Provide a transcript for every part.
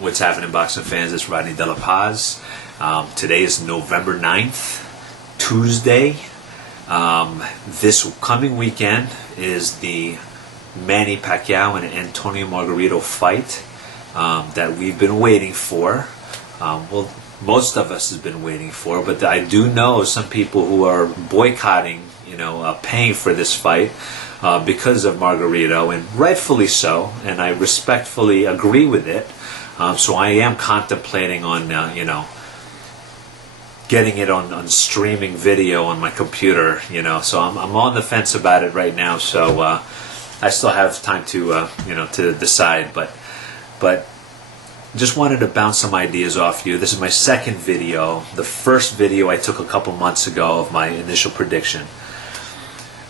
What's happening, boxing fans? It's Rodney De La Paz. Today is November 9th, Tuesday. This coming weekend is the Manny Pacquiao and Antonio Margarito fight that we've been waiting for. Well, most of us have been waiting for, but I do know some people who are boycotting, paying for this fight because of Margarito, and rightfully so, and I respectfully agree with it. So I am contemplating on, getting it on streaming video on my computer, So I'm on the fence about it right now. So I still have time to, to decide. But just wanted to bounce some ideas off you. This is my second video. The first video I took a couple months ago of my initial prediction,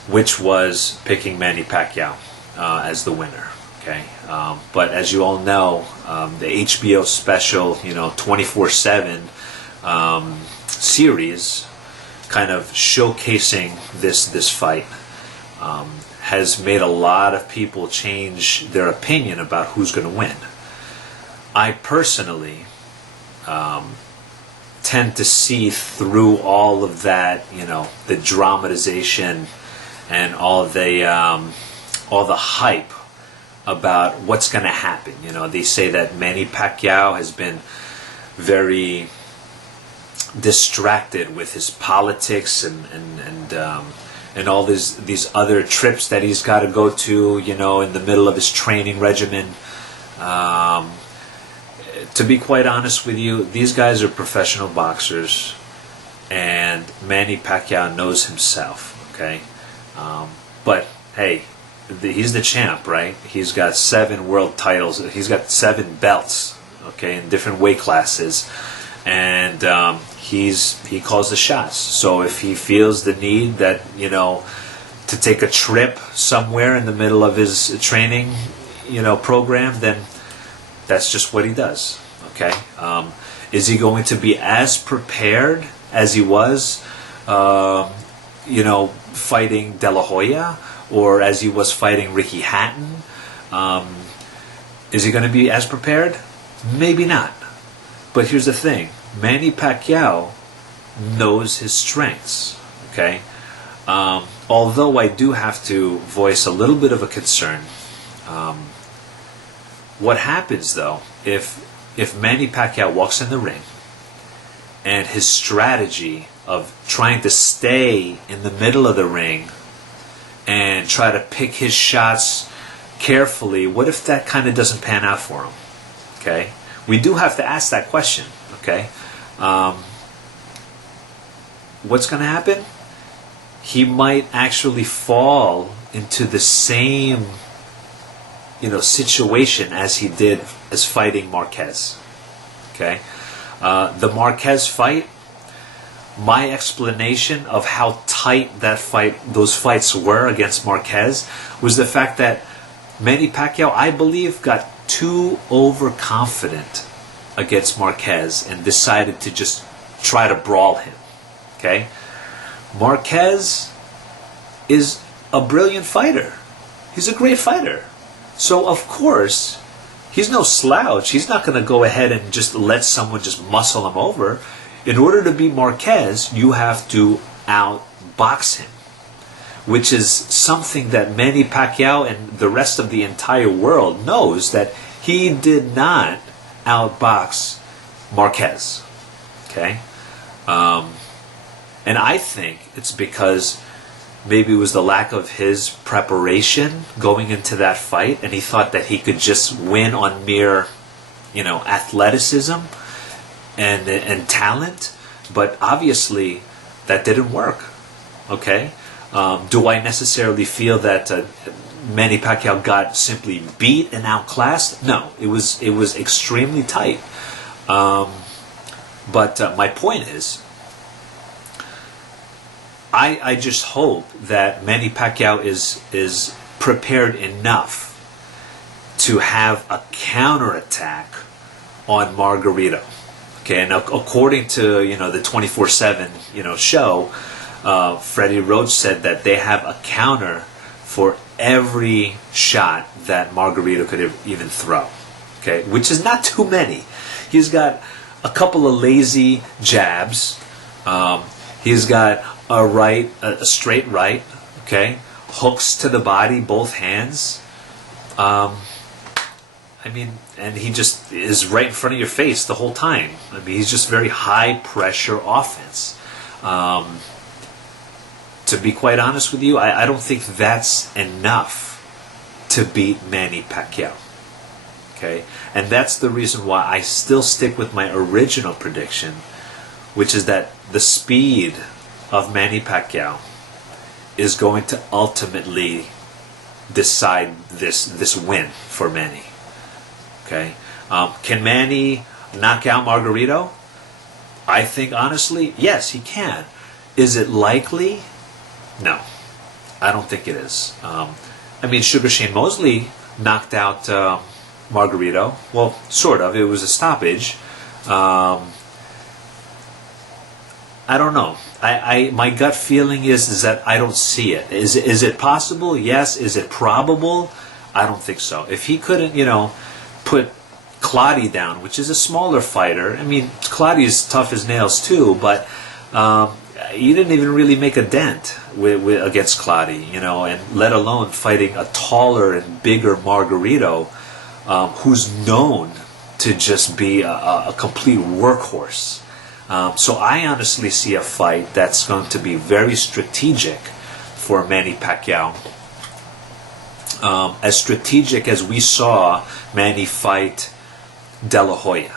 which was picking Manny Pacquiao as the winner. Okay, but as you all know, the HBO special, 24/7 series, kind of showcasing this fight, has made a lot of people change their opinion about who's going to win. I personally tend to see through all of that, the dramatization and all the hype about what's going to happen. They say that Manny Pacquiao has been very distracted with his politics and all these other trips that he's got to go to, in the middle of his training regimen. To be quite honest with you, these guys are professional boxers, and Manny Pacquiao knows himself. Okay, but hey, he's the champ, right? He's got 7 world titles. He's got 7 belts, okay, in different weight classes, and he calls the shots. So if he feels the need that to take a trip somewhere in the middle of his training, program, then that's just what he does. Okay, is he going to be as prepared as he was, fighting De La Hoya? Or as he was fighting Ricky Hatton? Is he going to be as prepared? Maybe not. But here's the thing. Manny Pacquiao knows his strengths. Okay? Although I do have to voice a little bit of a concern. What happens, though, if Manny Pacquiao walks in the ring and his strategy of trying to stay in the middle of the ring and try to pick his shots carefully, what if that kind of doesn't pan out for him? Okay, we do have to ask that question. Okay, what's going to happen? He might actually fall into the same situation as he did as fighting Marquez. Okay, the Marquez fight, my explanation of how tight those fights were against Marquez, was the fact that Manny Pacquiao, I believe, got too overconfident against Marquez and decided to just try to brawl him. Okay? Marquez is a brilliant fighter. He's a great fighter. So, of course, he's no slouch. He's not going to go ahead and just let someone just muscle him over. In order to beat Marquez, you have to outbox him, which is something that Manny Pacquiao and the rest of the entire world knows, that he did not outbox Marquez. Okay? And I think it's because maybe it was the lack of his preparation going into that fight, and he thought that he could just win on mere, athleticism and talent, but obviously that didn't work. Okay, do I necessarily feel that Manny Pacquiao got simply beat and outclassed? No, it was extremely tight. But my point is, I just hope that Manny Pacquiao is prepared enough to have a counterattack on Margarito. Okay, and according to the 24/7 show, Freddie Roach said that they have a counter for every shot that Margarito could even throw. okay, which is not too many. He's got a couple of lazy jabs. He's got a straight right, okay, hooks to the body, both hands. And he just is right in front of your face the whole time. I mean, he's just very high pressure offense. To be quite honest with you, I don't think that's enough to beat Manny Pacquiao. Okay? And that's the reason why I still stick with my original prediction, which is that the speed of Manny Pacquiao is going to ultimately decide this win for Manny. Okay? Can Manny knock out Margarito? I think, honestly, yes, he can. Is it likely? No. I don't think it is. Sugar Shane Mosley knocked out Margarito. Well, sort of. It was a stoppage. I don't know. My gut feeling is that I don't see it. Is it possible? Yes. Is it probable? I don't think so. If he couldn't, put Clottey down, which is a smaller fighter. I mean, Clottey is tough as nails too, but he didn't even really make a dent against Clottey, and let alone fighting a taller and bigger Margarito, who's known to just be a complete workhorse. So I honestly see a fight that's going to be very strategic for Manny Pacquiao. As strategic as we saw Manny fight De La Hoya.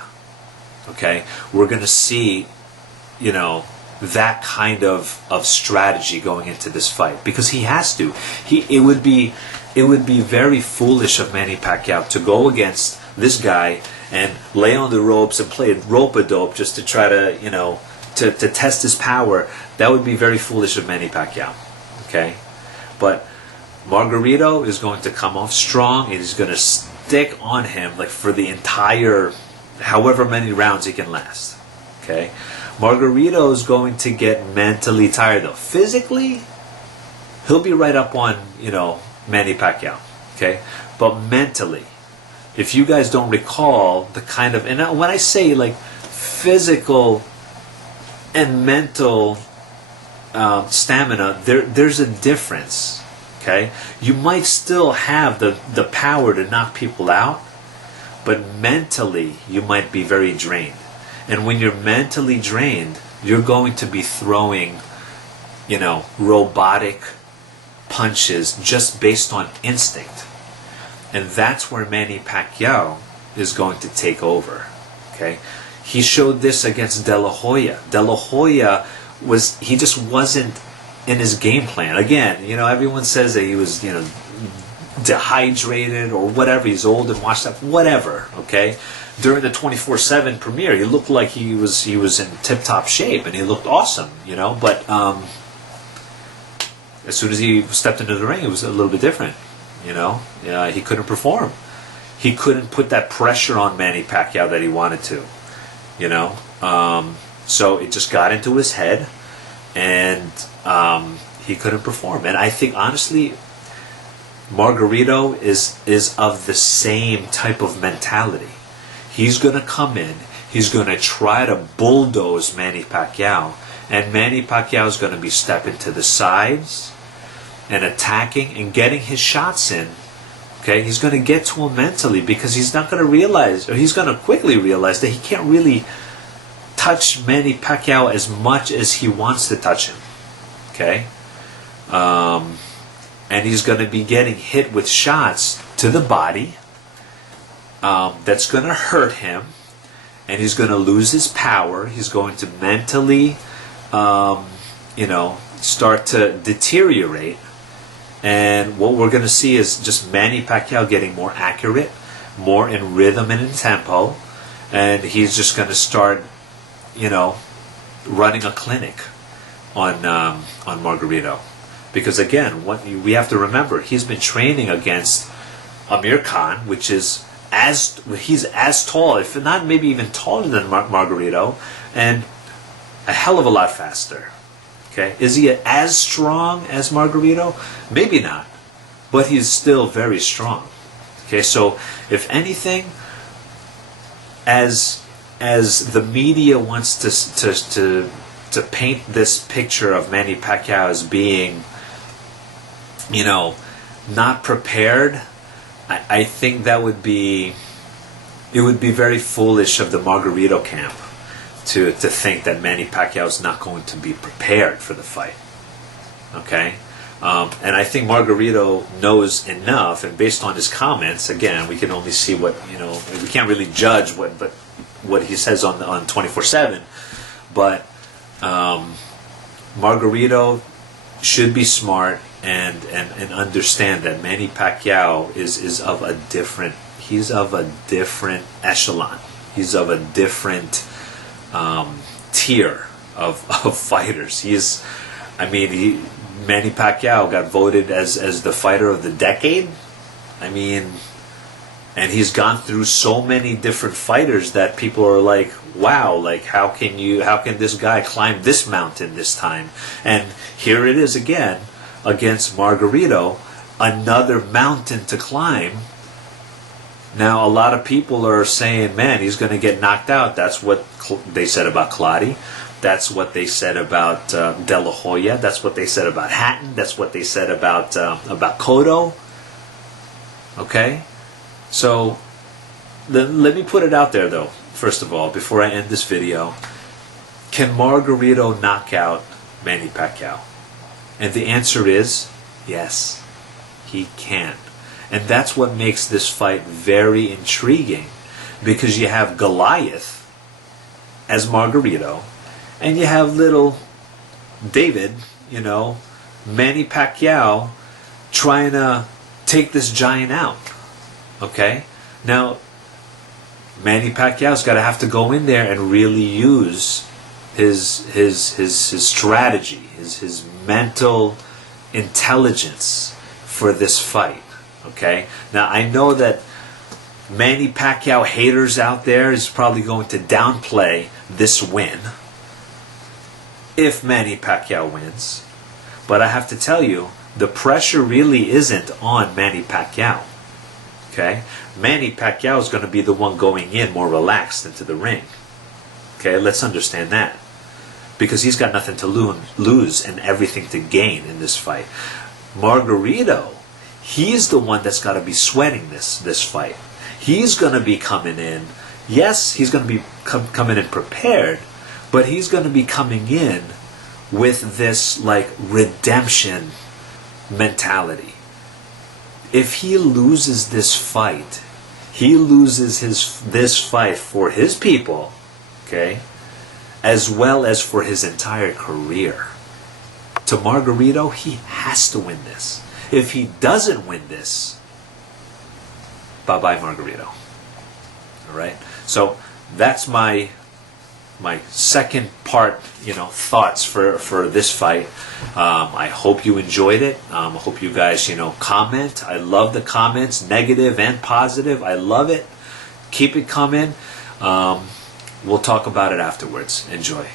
Okay? We're going to see, that kind of strategy going into this fight, because he has to. It would be very foolish of Manny Pacquiao to go against this guy and lay on the ropes and play rope-a-dope just to try to, to test his power. That would be very foolish of Manny Pacquiao. Okay? But Margarito is going to come off strong, and he's going to stick on him like for the entire however many rounds he can last. Okay? Margarito is going to get mentally tired though. Physically, he'll be right up on, Manny Pacquiao. Okay? But mentally, if you guys don't recall the kind of, and when I say like physical and mental stamina, there's a difference. Okay? You might still have the power to knock people out, but mentally you might be very drained. And when you're mentally drained, you're going to be throwing, robotic punches just based on instinct. And that's where Manny Pacquiao is going to take over. Okay? He showed this against De La Hoya. De La Hoya he just wasn't in his game plan. Again, everyone says that he was, dehydrated or whatever. He's old and washed up, whatever. Okay? During the 24/7 premiere, he looked like he was in tip-top shape, and he looked awesome, But as soon as he stepped into the ring, it was a little bit different, He couldn't perform. He couldn't put that pressure on Manny Pacquiao that he wanted to, So it just got into his head, and he couldn't perform. And I think, honestly, Margarito is of the same type of mentality. He's going to come in, he's going to try to bulldoze Manny Pacquiao, and Manny Pacquiao is going to be stepping to the sides and attacking and getting his shots in. Okay, he's going to get to him mentally, because he's not going to realize, or he's going to quickly realize, that he can't really touch Manny Pacquiao as much as he wants to touch him. Okay? And he's going to be getting hit with shots to the body that's going to hurt him, and he's going to lose his power. He's going to mentally, start to deteriorate. And what we're going to see is just Manny Pacquiao getting more accurate, more in rhythm and in tempo, and he's just going to start, running a clinic on Margarito. Because again, we have to remember, he's been training against Amir Khan, which is he's as tall, if not maybe even taller than Margarito, and a hell of a lot faster. Okay, is he as strong as Margarito? Maybe not, but he's still very strong. Okay, so if anything, as the media wants to paint this picture of Manny Pacquiao as being, you know, not prepared, I think that would be, it would be very foolish of the Margarito camp to think that Manny Pacquiao is not going to be prepared for the fight. Okay? And I think Margarito knows enough, and based on his comments, again, we can only see what, you know, we can't really judge what he says on 24/7, but Margarito should be smart and understand that Manny Pacquiao is of a different, he's of a different echelon. He's of a different tier of fighters. He's, I mean, Manny Pacquiao got voted as the fighter of the decade. I mean, and he's gone through so many different fighters that people are like, wow, like how can this guy climb this mountain this time? And here it is again against Margarito, another mountain to climb. Now a lot of people are saying, man, he's going to get knocked out. That's what they said about Clottey. That's what they said about De La Hoya. That's what they said about Hatton. That's what they said about Cotto. Okay? So, let me put it out there, though, first of all, before I end this video. Can Margarito knock out Manny Pacquiao? And the answer is yes, he can. And that's what makes this fight very intriguing, because you have Goliath as Margarito, and you have little David, you know, Manny Pacquiao, trying to take this giant out. Okay? Now, Manny Pacquiao's got to have to go in there and really use his strategy, his mental intelligence for this fight. Okay? Now, I know that Manny Pacquiao haters out there is probably going to downplay this win if Manny Pacquiao wins. But I have to tell you, the pressure really isn't on Manny Pacquiao. Okay? Manny Pacquiao is going to be the one going in more relaxed into the ring. Okay? Let's understand that. Because he's got nothing to lose and everything to gain in this fight. Margarito, he's the one that's got to be sweating this fight. He's going to be coming in. Yes, he's going to be coming in prepared, but he's going to be coming in with this like redemption mentality. If he loses this fight, he loses this fight for his people, okay, as well as for his entire career. To Margarito, he has to win this. If he doesn't win this, bye-bye Margarito. All right? So that's my second part, you know, thoughts for this fight. I hope you enjoyed it. I hope you guys, you know, comment. I love the comments, negative and positive. I love it. Keep it coming. We'll talk about it afterwards. Enjoy.